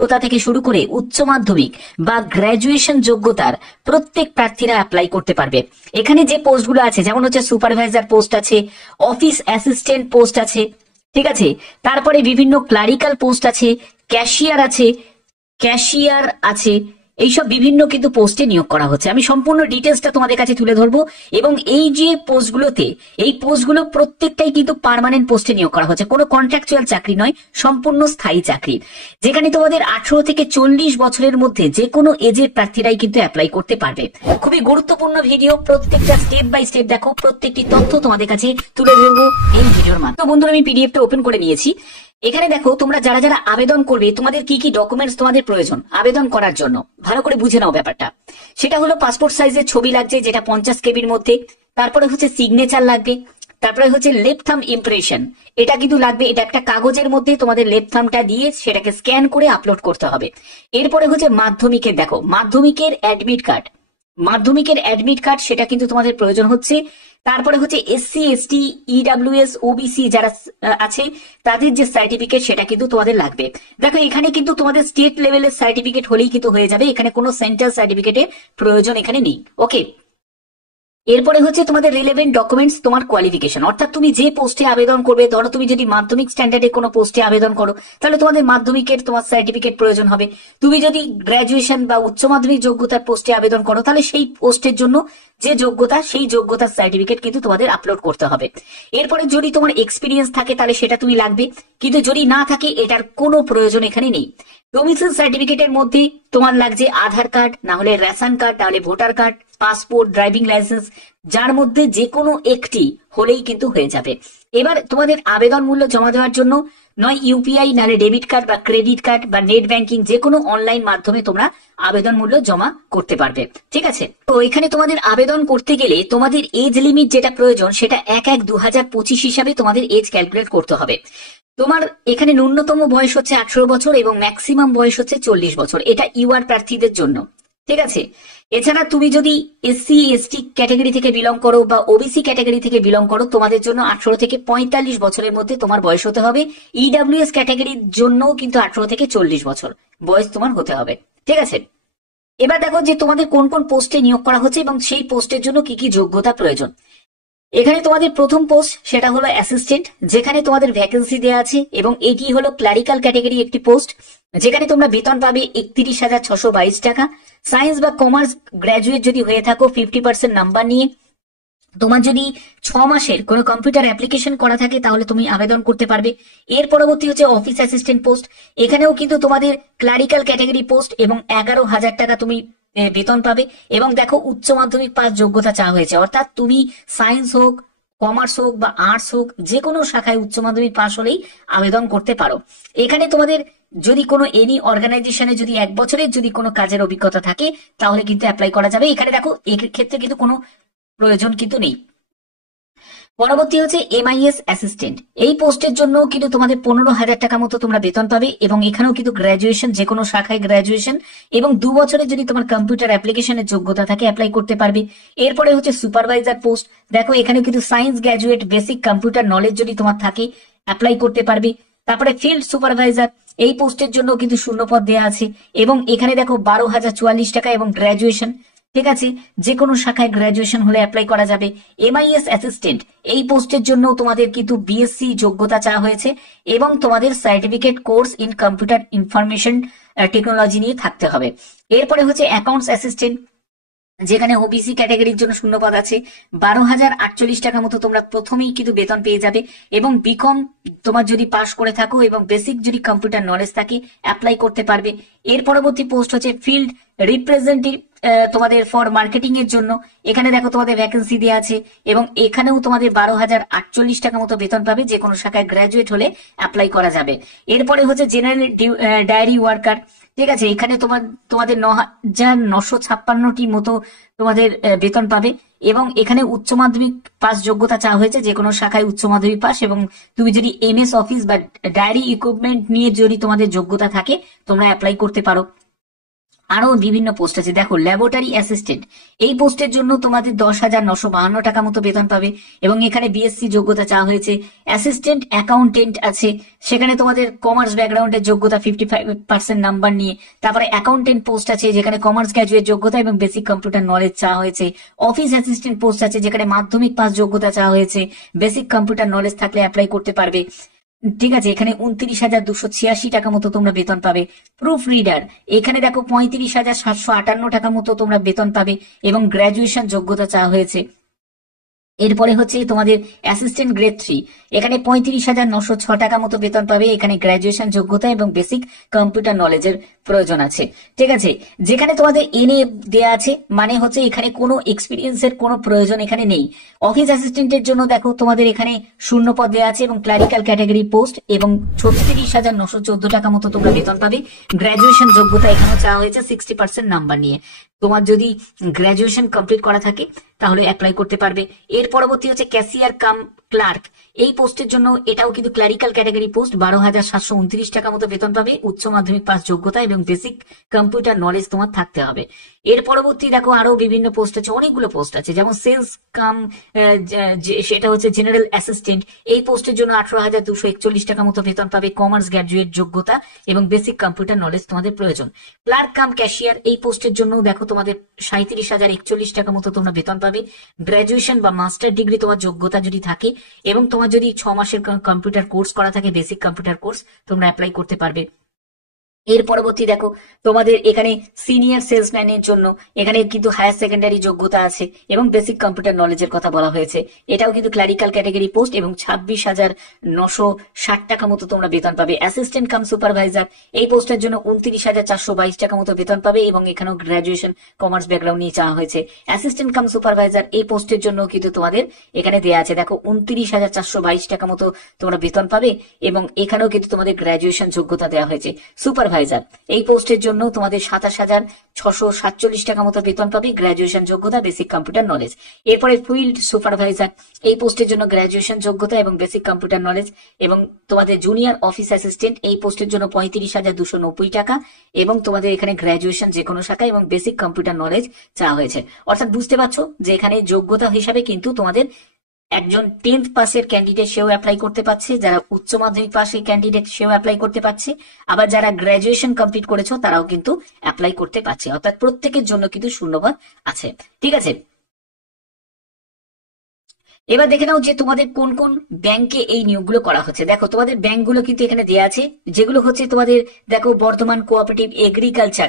কোথা থেকে শুরু করে উচ্চ মাধ্যমিক বা গ্র্যাজুয়েশন যোগ্যতার প্রত্যেক প্রার্থীরা অ্যাপ্লাই করতে পারবে। এখানে যে পোস্টগুলো আছে যেমন হচ্ছে সুপারভাইজার পোস্ট আছে, অফিস অ্যাসিস্ট্যান্ট পোস্ট আছে, ঠিক আছে, তারপরে বিভিন্ন ক্লারিক্যাল পোস্ট আছে, ক্যাশিয়ার আছে, এইসব বিভিন্ন কিন্তু পোস্টে নিয়োগ করা হচ্ছে। আমি সম্পূর্ণ ডিটেলসটা তোমাদের কাছে তুলে ধরবো এবং এই যে পোস্টগুলোতে, এই পোস্টগুলো প্রত্যেকটাই কিন্তু পার্মানেন্ট পোস্টে নিয়োগ করা হচ্ছে, কোনো কন্ট্রাকচুয়াল চাকরি নয়, সম্পূর্ণ স্থায়ী চাকরি, যেখানে তোমাদের 18 থেকে 40 বছরের মধ্যে যে কোনো এজের প্রার্থীরাই কিন্তু অ্যাপ্লাই করতে পারবে। খুবই গুরুত্বপূর্ণ ভিডিও, প্রত্যেকটা স্টেপ বাই স্টেপ দেখো, প্রত্যেকটি তথ্য তোমাদের কাছে তুলে ধরবো এই ভিডিওর মাধ্যমে। তো বন্ধুরা, আমি পিডিএফটা ওপেন করে নিয়েছি। এখানে দেখো তোমরা যারা যারা আবেদন করবে তোমাদের কি কি ডকুমেন্টস তোমাদের প্রয়োজন আবেদন করার জন্য, ভালো করে বুঝে নাও ব্যাপারটা। সেটা হলো পাসপোর্ট সাইজের ছবি লাগছে, যেটা 50 কেবির মধ্যে, তারপরে হচ্ছে সিগনেচার লাগবে, তারপরে হচ্ছে লেফট থাম্ব ইমপ্রেশন, এটা কিন্তু লাগবে। এটা একটা কাগজের মধ্যে তোমাদের লেফট থাম্বটা দিয়ে সেটাকে স্ক্যান করে আপলোড করতে হবে। এরপরে হচ্ছে মাধ্যমিকের, দেখো মাধ্যমিকের অ্যাডমিট কার্ড, সেটা কিন্তু তোমাদের প্রয়োজন হচ্ছে। তারপরে হচ্ছে এসসি এসটি ইডাব্লিউএস ওবিসি যারা আছে তাদের যে সার্টিফিকেট সেটা কিন্তু তোমাদের লাগবে। দেখো এখানে কিন্তু তোমাদের স্টেট লেভেলের সার্টিফিকেট হলেই কিন্তু হয়ে যাবে, এখানে কোনো সেন্ট্রাল সার্টিফিকেটের প্রয়োজন এখানে নেই। ওকে, এরপরে হচ্ছে তোমাদের রিলেভেন্ট ডকুমেন্টস, তোমার কোয়ালিফিকেশন, অর্থাৎ তুমি যে পোস্টে আবেদন করবে, ধরো তুমি যদি মাধ্যমিক স্ট্যান্ডার্ডে কোনো পোস্টে আবেদন করো তাহলে তোমাদের মাধ্যমিকের তোমার সার্টিফিকেট প্রয়োজন হবে। তুমি যদি গ্র্যাজুয়েশন বা উচ্চ মাধ্যমিক যোগ্যতার পোস্টে আবেদন করো তাহলে সেই পোস্টের জন্য যে যোগ্যতা, সেই যোগ্যতার সার্টিফিকেট কিন্তু তোমাদের আপলোড করতে হবে। এরপরে যদি তোমার এক্সপিরিয়েন্স থাকে তাহলে সেটা তুমি লাগবে, কিন্তু যদি না থাকে এটার কোনো প্রয়োজন এখানে নেই। ডোমিসাইল সার্টিফিকেটের মধ্যে তোমার লাগছে আধার কার্ড, না হলে রেশন কার্ড, না হলে voter card, passport, driving licence, যার মধ্যে যে কোনো একটি হলেই কিন্তু হয়ে যাবে। এবার তোমাদের আবেদন মূল্য জমা দেওয়ার জন্য নয় ইউপিআই, নাহলে ডেবিট কার্ড বা ক্রেডিট কার্ড বা নেট ব্যাংকিং, যে কোনো অনলাইন মাধ্যমে তোমরা আবেদন মূল্য জমা করতে পারবে। ঠিক আছে, তো এখানে তোমাদের আবেদন করতে গেলে তোমাদের এজ লিমিট যেটা প্রয়োজন সেটা 1/1/2025 হিসাবে তোমাদের এজ ক্যালকুলেট করতে হবে। তোমার এখানে ন্যূনতম বয়স হচ্ছে 18 বছর এবং ম্যাক্সিমাম বয়স হচ্ছে 40 বছর, এটা ইউআর প্রার্থীদের জন্য। ঠিক আছে, এছাড়া তুমি যদি এসসি এসটি ক্যাটাগরি থেকে বিলং করো বা ওবিসি ক্যাটাগরি থেকে বিলং করো তোমাদের জন্য 18 থেকে 45 বছরের মধ্যে তোমার বয়স হতে হবে। ইডাব্লিউএস ক্যাটাগরির জন্য কিন্তু 18 থেকে 40 বছর বয়স তোমার হতে হবে। ঠিক আছে, এবার দেখো যে তোমাদের কোন কোন পোস্টে নিয়োগ করা হচ্ছে এবং সেই পোস্টের জন্য কি কি যোগ্যতা প্রয়োজন। এখানে তোমাদের প্রথম পোস্ট সেটা হলো অ্যাসিস্ট্যান্ট, যেখানে তোমাদের ভ্যাকেন্সি দেওয়া আছে এবং এটি হলো ক্লারিক্যাল ক্যাটাগরি একটি পোস্ট, যেখানে তোমরা বেতন পাবে 31,622 টাকা। সায়েন্স বা কমার্স গ্র্যাজুয়েট যদি হয়ে থাকো 50% নাম্বার নিয়ে, তোমার যদি 6 মাসের কোনো কম্পিউটার অ্যাপ্লিকেশন করা থাকে তাহলে তুমি আবেদন করতে পারবে। এর পরবর্তী হচ্ছে অফিস অ্যাসিস্ট্যান্ট পোস্ট, এখানেও কিন্তু তোমাদের ক্লারিক্যাল ক্যাটাগরি পোস্ট এবং 11,000 টাকা তুমি বেতন পাবে। এবং দেখো উচ্চ মাধ্যমিক পাস যোগ্যতা চাওয়া হয়েছে, অর্থাৎ তুমি সায়েন্স হোক, কমার্স হোক বা আর্টস হোক, যে কোনো শাখায় উচ্চ মাধ্যমিক পাস হলেই আবেদন করতে পারো। এখানে তোমাদের যদি কোনো এনি অর্গানাইজেশনে যদি 1 বছরের যদি কোনো কাজের অভিজ্ঞতা থাকে তাহলে কিন্তু অ্যাপ্লাই করা যাবে। এখানে দেখো এই ক্ষেত্রে কিন্তু কোনো প্রয়োজন কিন্তু নেই। পরবর্তী হচ্ছে এমআইএস অ্যাসিস্ট্যান্ট, এই পোস্টের জন্য কিন্তু তোমাদের 15,000 টাকা মতো তোমরা বেতন পাবে এবং এখানেও কিন্তু গ্র্যাজুয়েশন, যে কোনো শাখায় গ্র্যাজুয়েশন এবং 2 বছরের যদি তোমার কম্পিউটার অ্যাপ্লিকেশনের যোগ্যতা থাকে অ্যাপ্লাই করতে পারবে। এরপরে হচ্ছে সুপারভাইজার পোস্ট, দেখো এখানে কিন্তু science graduate basic computer knowledge যদি তোমার থাকে অ্যাপ্লাই করতে পারবে। তারপরে ফিল্ড সুপারভাইজার, এই পোস্টের জন্য কিন্তু শূন্যপদ দেওয়া আছে এবং এখানে দেখো 12,044 টাকা এবং গ্র্যাজুয়েশন। ঠিক আছে, যে কোনো শাখায় গ্র্যাজুয়েশন হলে অ্যাপ্লাই করা যাবে। এমআইএস অ্যাসিস্ট্যান্ট, এই পোস্টের জন্য তোমাদের কিন্তু বিএসসি যোগ্যতা চাওয়া হয়েছে এবং তোমাদের certificate course in computer information technology নিয়ে থাকতে হবে। এরপরে হচ্ছে অ্যাকাউন্টস অ্যাসিস্ট্যান্ট, যেখানে ওবিসি ক্যাটাগরির জন্য শূন্যপদ আছে। 12,048 টাকা মতো তোমরা প্রথমেই কিন্তু বেতন পেয়ে যাবে এবং বিকম তোমার যদি পাশ করে থাকো এবং বেসিক যদি কম্পিউটার নলেজ থাকে অ্যাপ্লাই করতে পারবে। এর পরবর্তী পোস্ট হচ্ছে ফিল্ড রিপ্রেজেন্টেটিভ, তোমাদের ফর মার্কেটিং এর জন্য। এখানে দেখো তোমাদের ভ্যাকেন্সি দেওয়া আছে এবং এখানেও তোমাদের 12,048 টাকা মতো বেতন পাবে, যে কোনো শাখায় গ্র্যাজুয়েট হলে অ্যাপ্লাই করা যাবে। এরপরে হচ্ছে জেনারেল ডায়েরি ওয়ার্কার, ঠিক আছে, এখানে তোমাদের 9,956টি মতো তোমাদের বেতন পাবে এবং এখানে উচ্চ মাধ্যমিক পাস যোগ্যতা চাওয়া হয়েছে, যে কোনো শাখায় উচ্চ মাধ্যমিক পাস এবং তুমি যদি এমএস অফিস বা ডায়েরি ইকুইপমেন্ট নিয়ে যদি তোমাদের যোগ্যতা থাকে তোমরা অ্যাপ্লাই করতে পারো। আরো বিভিন্ন পোস্ট আছে। দেখো ল্যাবরেটরি অ্যাসিস্ট্যান্ট, এই পোস্টের জন্য তোমাদের 10,952 টাকা মতো বেতন পাবে এবং এখানে বিএসসি যোগ্যতা চাওয়া হয়েছে। অ্যাসিস্ট্যান্ট অ্যাকাউন্টেন্ট আছে, সেখানে তোমাদের কমার্স ব্যাকগ্রাউন্ডের যোগ্যতা 55% নাম্বার নিয়ে। তারপরে অ্যাকাউন্টেন্ট পোস্ট আছে যেখানে কমার্স গ্র্যাজুয়েট যোগ্যতা এবং বেসিক কম্পিউটার নলেজ চাওয়া হয়েছে। অফিস অ্যাসিস্ট্যান্ট পোস্ট আছে যেখানে মাধ্যমিক পাস যোগ্যতা চাওয়া হয়েছে, বেসিক কম্পিউটার নলেজ থাকলে অ্যাপ্লাই করতে পারবে। ঠিক আছে, এখানে 29,286 টাকা মতো তোমরা বেতন পাবে। প্রুফ রিডার, এখানে দেখো 35,758 টাকা মতো তোমরা বেতন পাবে এবং গ্র্যাজুয়েশন যোগ্যতা চাওয়া হয়েছে। এরপরে হচ্ছে তোমাদের অ্যাসিস্ট্যান্ট গ্রেড 3, এখানে 35,906 টাকা মতো বেতন পাবে। এখানে গ্র্যাজুয়েশন যোগ্যতা এবং বেসিক কম্পিউটার নলেজের প্রয়োজন আছে। ঠিক আছে, যেখানে তোমাদের এনএ দেয়া আছে, মানে হচ্ছে এখানে কোনো এক্সপিরিয়েন্সের কোনো প্রয়োজন এখানে নেই। অফিস অ্যাসিস্ট্যান্টের জন্য দেখো তোমাদের এখানে শূন্য পদ দেওয়া আছে এবং ক্লারিক্যাল ক্যাটাগরি পোস্ট এবং 36,914 টাকা মতো তোমরা বেতন পাবে। গ্র্যাজুয়েশন যোগ্যতা এখানেও চাওয়া হয়েছে 60% নাম্বার নিয়ে। তোমার যদি গ্র্যাজুয়েশন কমপ্লিট করা থাকে তাহলে অ্যাপ্লাই করতে পারবে। এর পরবর্তী হচ্ছে ক্যাশিয়ার কাম ক্লার্ক, এই পোস্টের জন্য এটাও কিন্তু ক্লারিক্যাল ক্যাটাগরি পোস্ট, 12,729 টাকা মতো বেতন পাবে। উচ্চ মাধ্যমিক পাস যোগ্যতা এবং বেসিক কম্পিউটার নলেজ তোমার থাকতে হবে। এর পরবর্তী দেখো আরো বিভিন্ন পোস্ট আছে, অনেকগুলো পোস্ট আছে, যেমন সেলস কাম সেটা হচ্ছে জেনারেল অ্যাসিস্ট্যান্ট, এই পোস্টের জন্য 18,241 টাকা মতো বেতন পাবে। কমার্স গ্র্যাজুয়েট যোগ্যতা এবং বেসিক কম্পিউটার নলেজ তোমাদের প্রয়োজন। ক্লার্ক কাম ক্যাশিয়ার, এই পোস্টের জন্য দেখো তোমাদের 37,041 টাকা মতো তোমরা বেতন পাবে। গ্র্যাজুয়েশন বা মাস্টার ডিগ্রি তোমার যোগ্যতা যদি থাকে এবং তোমার যদি 6 মাসের কম্পিউটার কোর্স করা থাকে, বেসিক কম্পিউটার কোর্স, তোমরা অ্যাপ্লাই করতে পারবে। এর পরবর্তী দেখো তোমাদের এখানে সিনিয়র সেলসম্যানের জন্য এখানে কিন্তু হায়ার সেকেন্ডারি যোগ্যতা আছে এবং বেসিক কম্পিউটার নলেজের কথা বলা হয়েছে। এটাও কিন্তু ক্লারিক্যাল ক্যাটাগরি পোস্ট এবং 26,960 টাকা মতো তোমরা বেতন পাবে। অ্যাসিস্ট্যান্ট কাম সুপারভাইজার, এই পোস্টের জন্য 29,422 টাকা মতো বেতন পাবে এবং এখানেও গ্র্যাজুয়েশন কমার্স ব্যাকগ্রাউন্ড নিয়ে চাওয়া হয়েছে। অ্যাসিস্ট্যান্ট কাম সুপারভাইজার, এই পোস্টের জন্য কিন্তু তোমাদের এখানে দেওয়া আছে দেখো 29,422 টাকা মতো তোমরা বেতন পাবে এবং এখানেও কিন্তু তোমাদের গ্র্যাজুয়েশন যোগ্যতা দেওয়া হয়েছে। সুপারভাইজার, এই পোস্টের জন্য তোমাদের 27,647 টাকা মতো বেতন পাবে। গ্র্যাজুয়েশন যোগ্যতা, বেসিক কম্পিউটার নলেজ। এরপরে ফিল্ড সুপারভাইজার, এই পোস্টের জন্য গ্র্যাজুয়েশন যোগ্যতা এবং বেসিক কম্পিউটার নলেজ এবং তোমাদের জুনিয়র অফিস অ্যাসিস্ট্যান্ট, এই পোস্টের জন্য 35,290 টাকা এবং তোমাদের এখানে গ্র্যাজুয়েশন যে কোনো শাখা এবং বেসিক কম্পিউটার নলেজ চাওয়া হয়েছে। অর্থাৎ বুঝতে পারছো যে এখানে যোগ্যতা হিসাবে কিন্তু তোমাদের একজন 10th পাসের ক্যান্ডিডেট সেও অ্যাপ্লাই করতে পারছে, যারা উচ্চ মাধ্যমিক পাসের ক্যান্ডিডেট সেও অ্যাপ্লাই করতে পারছে, আবার যারা গ্র্যাজুয়েশন কমপ্লিট করেছো তারাও কিন্তু অ্যাপ্লাই করতে পারছে। অর্থাৎ প্রত্যেকের জন্য কিন্তু শূন্যপদ আছে। ঠিক আছে, এবার দেখে নাও যে তোমাদের কোন কোন ব্যাংকে এই নিয়োগগুলো করা হচ্ছে। দেখো তোমাদের ব্যাংকগুলো কিন্তু এখানে দেওয়া আছে, যেগুলো হচ্ছে তোমাদের দেখো Bardhaman cooperative agriculture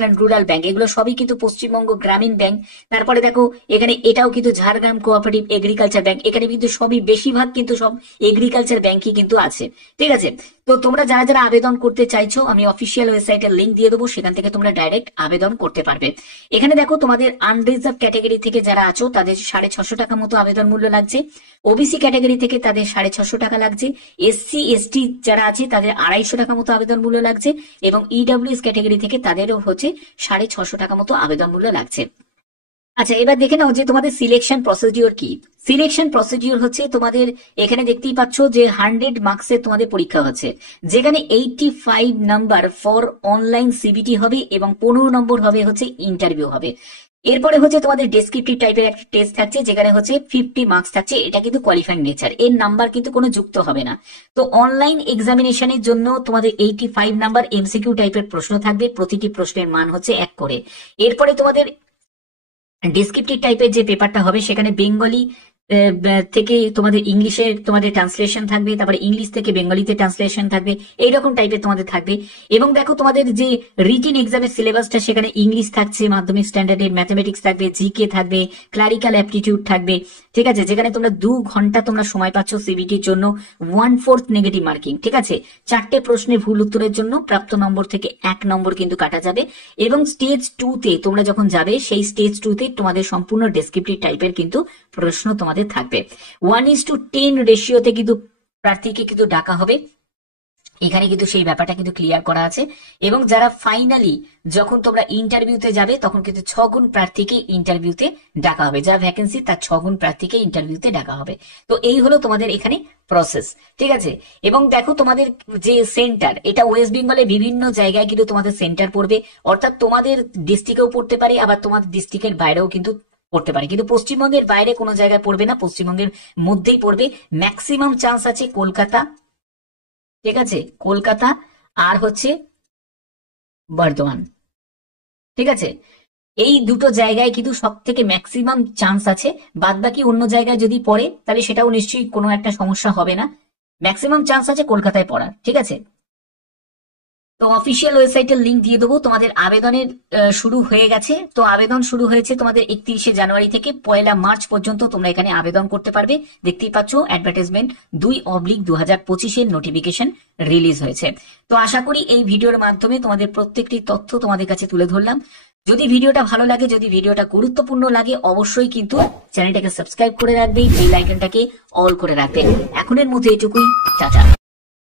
and rural bank, এগুলো সবই কিন্তু পশ্চিমবঙ্গ গ্রামীণ ব্যাংক। তারপরে দেখো এখানে এটাও কিন্তু ঝাড়গ্রাম কোঅপারেটিভ এগ্রিকালচার ব্যাংক, এখানে কিন্তু সবই বেশিরভাগ কিন্তু সব এগ্রিকালচার ব্যাংকই কিন্তু আছে। ঠিক আছে, তো তোমরা যারা যারা আবেদন করতে চাইছো আমি অফিসিয়াল ওয়েবসাইটের লিঙ্ক দিয়ে দেবো, সেখান থেকে তোমরা ডাইরেক্ট আবেদন করতে পারবে। এখানে দেখো তোমাদের আনরিজার্ভ ক্যাটাগরি থেকে যারা আছো তাদের 650 টাকা মতো আবেদন মূল্য লাগছে। ওবিসি ক্যাটাগরি থেকে তাদের 650 টাকা লাগছে। এসসি এসটি যারা আছে তাদের 250 টাকা মতো আবেদন মূল্য লাগছে এবং ইডব্লিউএস ক্যাটাগরি থেকে তাদেরও হচ্ছে 650 টাকা মতো আবেদন মূল্য লাগছে। আচ্ছা, এবার দেখে নাও যে তোমাদের সিলেকশন প্রসিডিওর কি। সিলেকশন প্রসিডিওর হচ্ছে তোমাদের এখানে দেখতেই পাচ্ছ যে 100 মার্কসের তোমাদের পরীক্ষা হচ্ছে, যেখানে 85 নাম্বার ফর অনলাইন সিবিটি হবে এবং 15 নম্বর হবে হচ্ছে ইন্টারভিউ হবে। এরপরে হচ্ছে তোমাদের ডেসক্রিপটিভ টাইপের একটা টেস্ট থাকছে, যেখানে হচ্ছে 50 মার্কস থাকছে, এটা কিন্তু কোয়ালিফাইং নেচার, এর নাম্বার কিন্তু কোনো যুক্ত হবে না। তো অনলাইন এক্সামিনেশনের জন্য তোমাদের 85 নাম্বার এমসিকিউ টাইপের প্রশ্ন থাকবে, প্রতিটি প্রশ্নের মান হচ্ছে 1 করে। এরপরে তোমাদের ডেসক্রিপটিভ টাইপের যে পেপারটা হবে সেখানে বেঙ্গলি থেকে তোমাদের ইংলিশে তোমাদের ট্রান্সলেশন থাকবে, তারপরে ইংলিশ থেকে বেঙ্গলিতে ট্রান্সলেশন থাকবে, এইরকম টাইপের তোমাদের থাকবে। এবং দেখো তোমাদের যে রিটিন এক্সামের সিলেবাসটা সেখানে ইংলিশ থাকছে, মাধ্যমিক স্ট্যান্ডার্ডের ম্যাথমেটিক্স থাকবে, জিকে থাকবে, ক্লারিক্যাল অ্যাপটিটিউড থাকবে। ঠিক আছে, যেখানে তোমরা 2 ঘন্টা তোমরা সময় পাচ্ছ সিবিটির জন্য, 1/4 নেগেটিভ মার্কিং। ঠিক আছে, 4টে প্রশ্নে ভুল উত্তরের জন্য প্রাপ্ত নম্বর থেকে 1 নম্বর কিন্তু কাটা যাবে। এবং স্টেজ 2তে তোমরা যখন যাবে সেই স্টেজ 2তে তোমাদের সম্পূর্ণ ডেসক্রিপটিভ টাইপের কিন্তু প্রশ্ন তোমাদের থাকবে। 1:10 রেশিওতে কিন্তু প্রার্থীকে কিন্তু ডাকা হবে এখানে কিন্তু সেই ব্যাপারটা কিন্তু ক্লিয়ার করা আছে। এবং যারা ফাইনালি যখন তোমরা ইন্টারভিউতে যাবে তখন কিন্তু 6 গুণ প্রার্থীকে ইন্টারভিউতে ডাকা হবে, যা ভ্যাকেন্সি তার 6 গুণ প্রার্থীকে ইন্টারভিউতে ডাকা হবে। তো এই হলো তোমাদের এখানে প্রসেস, ঠিক আছে। এবং দেখো তোমাদের যে সেন্টার, এটা ওয়েস্ট বেঙ্গলে বিভিন্ন জায়গায় কিন্তু তোমাদের সেন্টার পড়বে, অর্থাৎ তোমাদের ডিস্ট্রিক্টেও পড়তে পারে, আবার তোমাদের ডিস্ট্রিক্টের বাইরেও কিন্তু পড়তে পারে, কিন্তু পশ্চিমবঙ্গের বাইরে কোনো জায়গায় পড়বে না, পশ্চিমবঙ্গের মধ্যেই পড়বে। ম্যাক্সিমাম চান্স আছে কলকাতা, ঠিক আছে, কলকাতা আর হচ্ছে বর্ধমান, ঠিক আছে। এই দুটো জায়গায় কিন্তু সব থেকে ম্যাক্সিমাম চান্স আছে। বাদ বাকি অন্য জায়গায় যদি পড়ে তাহলে সেটাও নিশ্চয়ই কোনো একটা সমস্যা হবে না। ম্যাক্সিমাম চান্স আছে কলকাতায় পড়ার, ঠিক আছে। তো অফিসিয়াল ওয়েবসাইটের লিংক দিয়ে দেবো। তোমাদের আবেদনের শুরু হয়ে গেছে। তো আবেদন শুরু হয়েছে তোমাদের 31শে জানুয়ারি থেকে 1 মার্চ পর্যন্ত তোমরা এখানে আবেদন করতে পারবে। দেখতেই পাচ্ছ অ্যাডভার্টাইজমেন্ট 2/2025 নোটিফিকেশন রিলিজ হয়েছে। তো আশা করি এই ভিডিওর মাধ্যমে তোমাদের প্রত্যেকটি তথ্য তোমাদের কাছে তুলে ধরলাম। যদি ভিডিওটা ভালো লাগে, যদি ভিডিওটা গুরুত্বপূর্ণ লাগে, অবশ্যই কিন্তু চ্যানেলটাকে সাবস্ক্রাইব করে রাখবে, বেল আইকনটাকে অল করে রাখবে। এখনের মতো এটুকুই, টাটা।